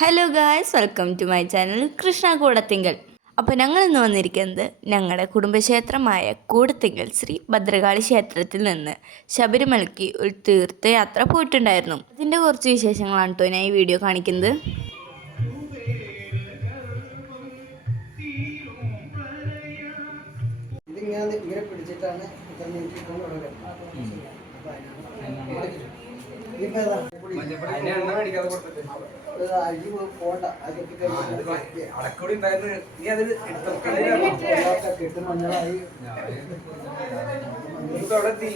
Hello guys, welcome to my channel Krishna Koodathinkal. അപ്പോൾ ഞങ്ങൾ ഇന്ന് വന്നിരിക്കുന്നത് ഞങ്ങളുടെ കുടുംബക്ഷേത്രമായ കൂടത്തിങ്കൽ ശ്രീ ഭദ്രകാളി ക്ഷേത്രത്തിൽ നിന്ന് ശബരിമലയ്ക്ക് ഒരു തീർത്ഥയാത്ര പോയിട്ടുണ്ടായിരുന്നു. ഇതിൻ്റെ കുറച്ച് വിശേഷങ്ങളാണ് കേട്ടോ ഞാൻ ഈ വീഡിയോ കാണിക്കുന്നത്. ഇങ്ങനെ പിടിച്ചിട്ടാണ് അടക്കൂടി ഉണ്ടായിരുന്നു. നീ അതിൽ കെട്ട് മഞ്ഞളായി അവിടെ എത്തി.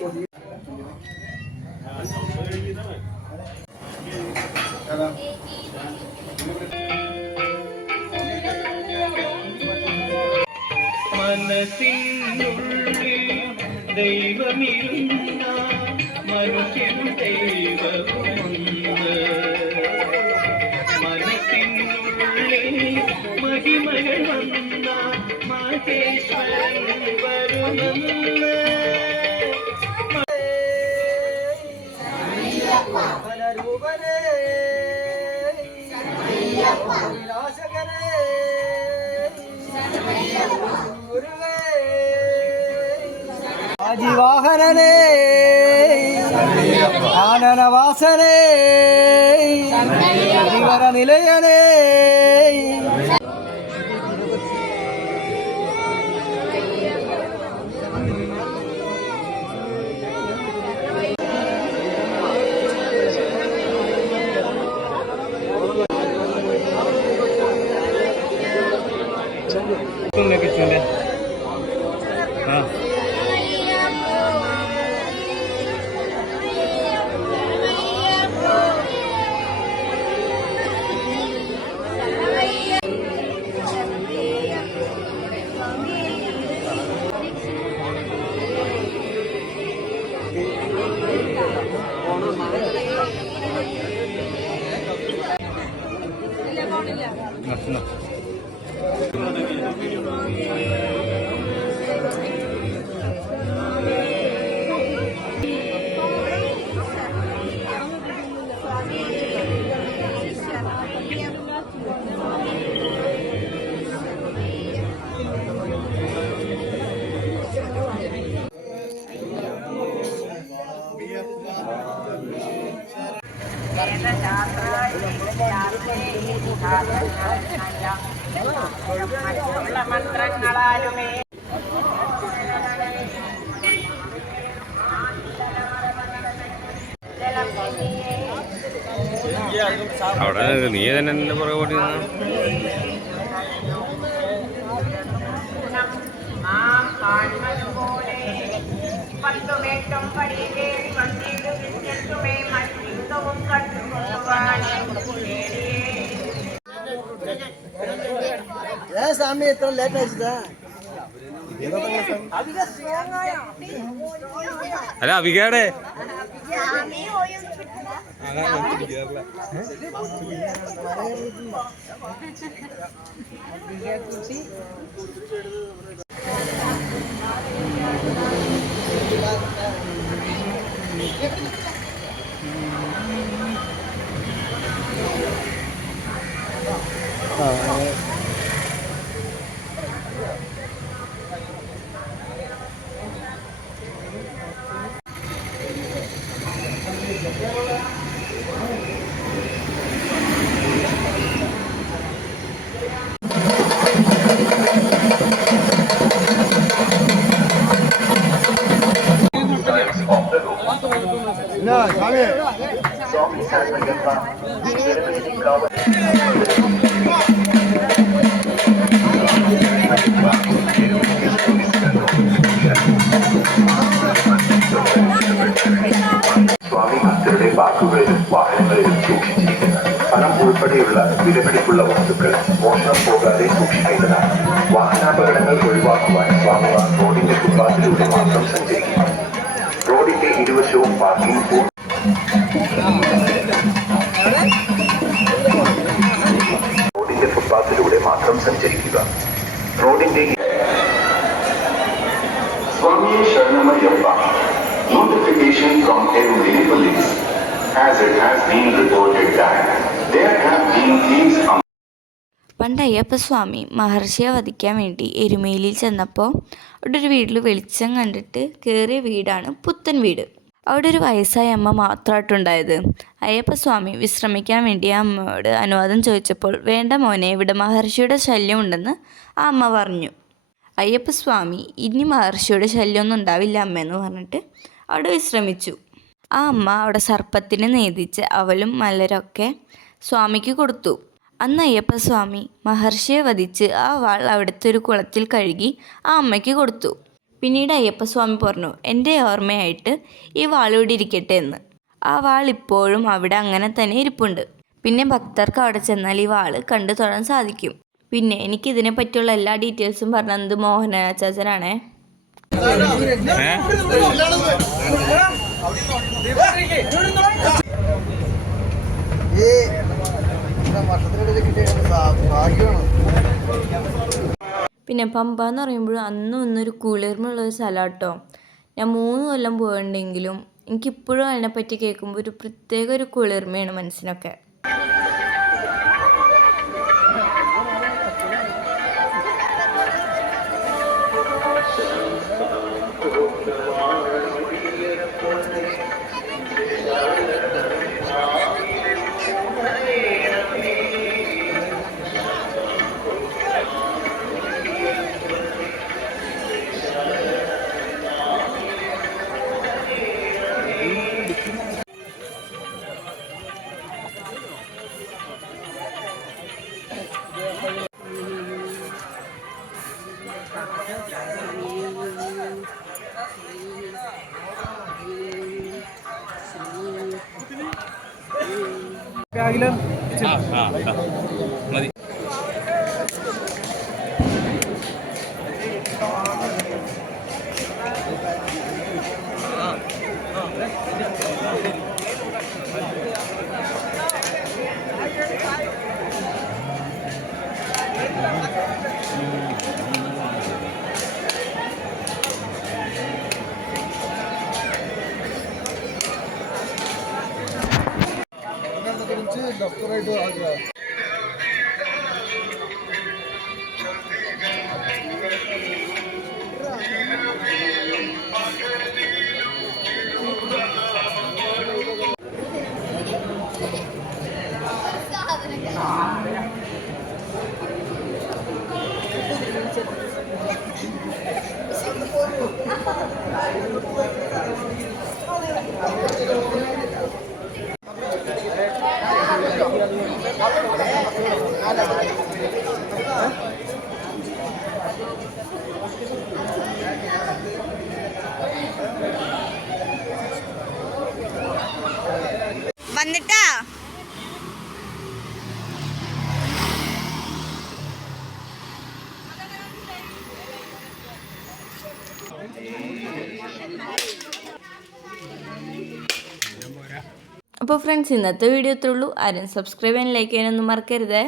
മനസ്സിനുള്ളിൽ ദൈവമിരുന്ന മനുഷ്യൻ ദൈവമുണ്ട്. മനസ്സിനുള്ളിൽ മഹിമകൾ വന്ന മഹേശ്വരൻ വരുമെന്ന്. ആദിവാഹനനേ ആനനവാസനേ ഹരിവര നിലയനേ മന്ത്രങ്ങളാലുമേ അവിടെ നീ തന്നെ പുറകെ പോട്ടി കാണുന്നതുപോലെ പത്തുമേറ്റം പടി കയറി വന്നിടുമേ മറ്റവും സ്വാമി എത്ര ലേറ്റ് ആയിട്ടാ അല്ല അഭികയുടെ സ്വാമി ഭക്തരുടെ ബാക്കുകളിലും വാഹനങ്ങളിലും സൂക്ഷിച്ചിരിക്കുന്നത് പണം ഉൾപ്പെടെയുള്ള വിലപിടിപ്പുള്ള വസ്തുക്കൾ മോഷണം പോകാതെ സൂക്ഷിക്കേണ്ടതാണ്. വാഹനാപകടങ്ങൾ ഒഴിവാക്കുവാൻ സ്വാമിമാർ റോഡിന്റെ ഫുട്പാത്തിലൂടെ മാത്രം സഞ്ചരിക്കുന്നു. റോഡിന്റെ ഇരുവശവും പാർക്കിംഗ് റോഡിന്റെ ഫുട്പാത്തിലൂടെ മാത്രം സഞ്ചരിക്കുക. റോഡിന്റെ സ്വാമിയെ ശരണമയ്യപ്പ. Notification from Eruvili police, as it has been reported that there have പണ്ട് അയ്യപ്പസ്വാമി മഹർഷിയെ വധിക്കാൻ വേണ്ടി എരുമേലിയിൽ ചെന്നപ്പോൾ അവിടെ ഒരു വീട്ടിൽ വെളിച്ചം കണ്ടിട്ട് കയറിയ വീടാണ് പുത്തൻ വീട്. അവിടെ ഒരു വയസ്സായ അമ്മ മാത്രമായിട്ടുണ്ടായത്. അയ്യപ്പസ്വാമി വിശ്രമിക്കാൻ വേണ്ടി ആ അമ്മയോട് അനുവാദം ചോദിച്ചപ്പോൾ, വേണ്ട മോനെ, ഇവിടെ മഹർഷിയുടെ ശല്യം ഉണ്ടെന്ന് ആ അമ്മ പറഞ്ഞു. അയ്യപ്പസ്വാമി ഇനി മഹർഷിയുടെ ശല്യമൊന്നും ഉണ്ടാവില്ല അമ്മയെന്ന് പറഞ്ഞിട്ട് അവിടെ വിശ്രമിച്ചു. ആ അമ്മ അവിടെ സർപ്പത്തിനെ നേദിച്ച് അവലും മലരൊക്കെ സ്വാമിക്ക് കൊടുത്തു. അന്ന് അയ്യപ്പസ്വാമി മഹർഷിയെ വധിച്ച് ആ വാൾ അവിടുത്തെ ഒരു കുളത്തിൽ കഴുകി ആ അമ്മയ്ക്ക് കൊടുത്തു. പിന്നീട് അയ്യപ്പസ്വാമി പറഞ്ഞു, എൻ്റെ ഓർമ്മയായിട്ട് ഈ വാൾ ഇവിടെ ഇരിക്കട്ടെ എന്ന്. ആ വാൾ ഇപ്പോഴും അവിടെ അങ്ങനെ തന്നെ ഇരിപ്പുണ്ട്. പിന്നെ ഭക്തർക്ക് അവിടെ ചെന്നാൽ ഈ വാൾ കണ്ടു തൊഴാൻ സാധിക്കും. പിന്നെ എനിക്കിതിനെ പറ്റിയുള്ള എല്ലാ ഡീറ്റെയിൽസും പറഞ്ഞത് മോഹനാചാര്യനാണേ. പിന്നെ പമ്പ എന്ന് പറയുമ്പോൾ അന്നും ഇന്നൊരു കുളിർമുള്ളൊരു സ്ഥലം കേട്ടോ. ഞാൻ 3 കൊല്ലം പോയിട്ടുണ്ടെങ്കിലും എനിക്കിപ്പോഴും അതിനെപ്പറ്റി കേൾക്കുമ്പോൾ ഒരു പ്രത്യേക ഒരു കുളിർമയാണ് മനസ്സിനൊക്കെ. മതി. വന്നിട്ടാ അപ്പോൾ ഫ്രണ്ട്സ്, ഇന്നത്തെ വീഡിയോ ഇത്രേ ഉള്ളൂ. ആരും സബ്സ്ക്രൈബ് ചെയ്യാൻ ലൈക്ക് ചെയ്യാനൊന്നും മറക്കരുതേ.